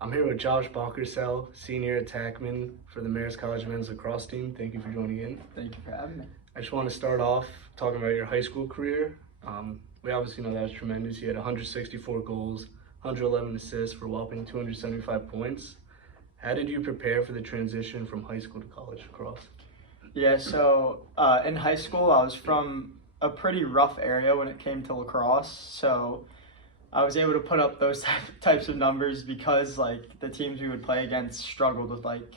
I'm here with Josh Balcarcel, senior attackman for the Marist College men's lacrosse team. Thank you for joining in. Thank you for having me. I just want to start off talking about your high school career. We obviously know that was tremendous. You had 164 goals, 111 assists for a whopping 275 points. How did you prepare for the transition from high school to college lacrosse? Yeah, so in high school, I was from a pretty rough area when it came to lacrosse. So I was able to put up those types of numbers because like the teams we would play against struggled with like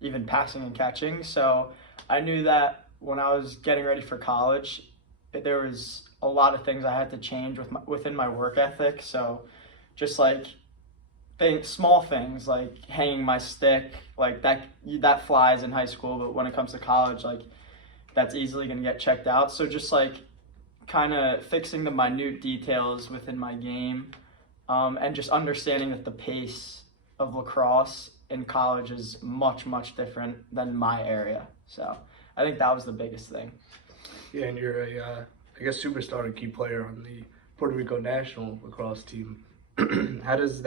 even passing and catching. So I knew that when I was getting ready for college, there was a lot of things I had to change within my work ethic. So just like small things like hanging my stick, like that flies in high school, but when it comes to college, like that's easily going to get checked out. So just like kind of fixing the minute details within my game, and just understanding that the pace of lacrosse in college is much different than my area. So I think that was the biggest thing. Yeah, and you're I guess, superstar and key player on the Puerto Rico national lacrosse team. How does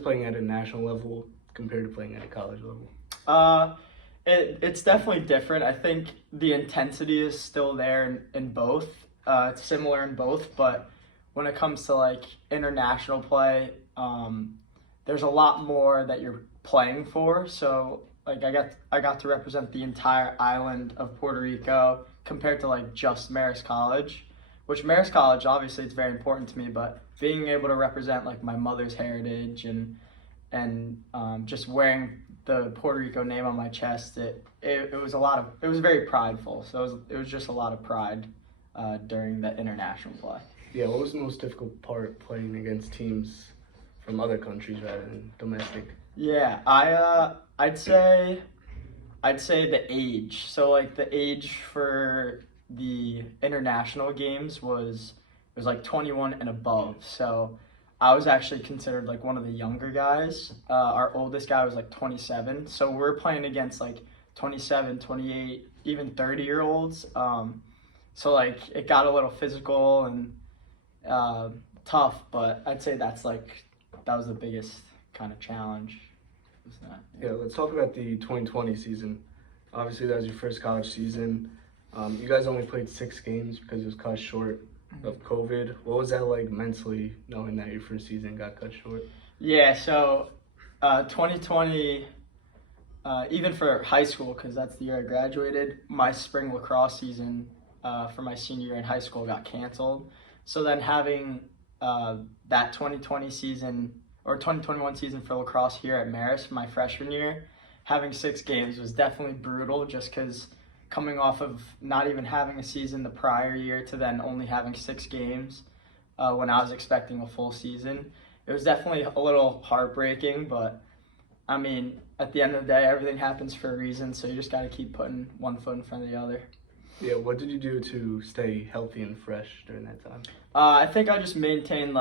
playing at a national level compare to playing at a college level? It's definitely different. I think the intensity is still there in both. It's similar in both, but when it comes to like international play, there's a lot more that you're playing for. So like I got to represent the entire island of Puerto Rico compared to like just Marist College, which Marist College obviously it's very important to me, but being able to represent like my mother's heritage and just wearing the Puerto Rico name on my chest, it was very prideful. So it was just a lot of pride during the international play. Yeah, what was the most difficult part playing against teams from other countries rather than domestic? Yeah, I'd say the age. So like the age for the international games was like 21 and above. So I was actually considered like one of the younger guys. Our oldest guy was like 27. So we're playing against like 27, 28, even 30-year-olds. So like it got a little physical and tough, but I'd say that was the biggest kind of challenge. Yeah, let's talk about the 2020 season. Obviously, that was your first college season. You guys only played 6 games because it was cut short of COVID. What was that like mentally, knowing that your first season got cut short? Yeah, so 2020, even for high school, because that's the year I graduated, my spring lacrosse season for my senior year in high school got canceled. So then having that 2020 season or 2021 season for lacrosse here at Marist my freshman year, having 6 games was definitely brutal just because coming off of not even having a season the prior year to then only having 6 games when I was expecting a full season. It was definitely a little heartbreaking, but I mean, at the end of the day, everything happens for a reason, so you just got to keep putting one foot in front of the other. Yeah, what did you do to stay healthy and fresh during that time? I think I just maintained,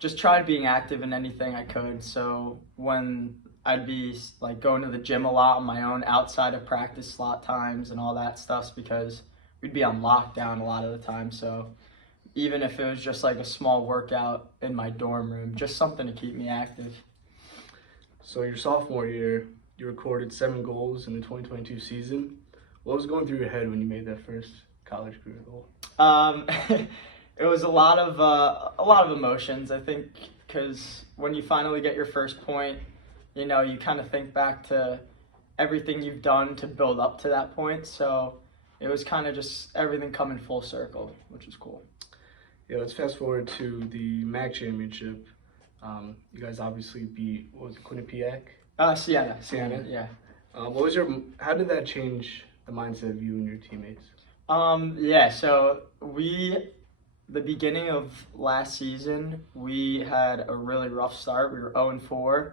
just tried being active in anything I could. So when I'd be going to the gym a lot on my own outside of practice slot times and all that stuff because we'd be on lockdown a lot of the time. So even if it was just like a small workout in my dorm room, just something to keep me active. So your sophomore year, you recorded 7 goals in the 2022 season. What was going through your head when you made that first college career goal? It was a lot of emotions, I think, because when you finally get your first point, you kind of think back to everything you've done to build up to that point. So it was kind of just everything coming full circle, which is cool. Yeah, let's fast forward to the MAC championship. You guys obviously beat, what was it, Quinnipiac? Siena, yeah. How did that change the mindset of you and your teammates? Yeah, so the beginning of last season, we had a really rough start. We were 0-4,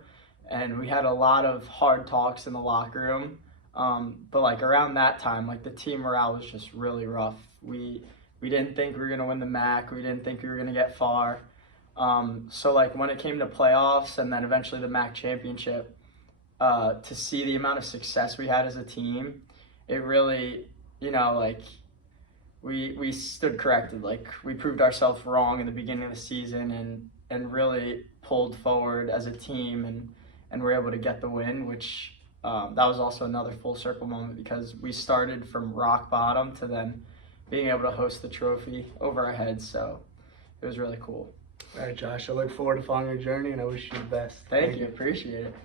and we had a lot of hard talks in the locker room. But like around that time, like the team morale was just really rough. We didn't think we were gonna win the MAC. We didn't think we were gonna get far. So like when it came to playoffs and then eventually the MAC championship, to see the amount of success we had as a team, it really, we stood corrected. Like we proved ourselves wrong in the beginning of the season, and and really pulled forward as a team and were able to get the win, which that was also another full circle moment because we started from rock bottom to then being able to host the trophy over our heads. So it was really cool. All right, Josh, I look forward to following your journey, and I wish you the best. Thank you. Appreciate it.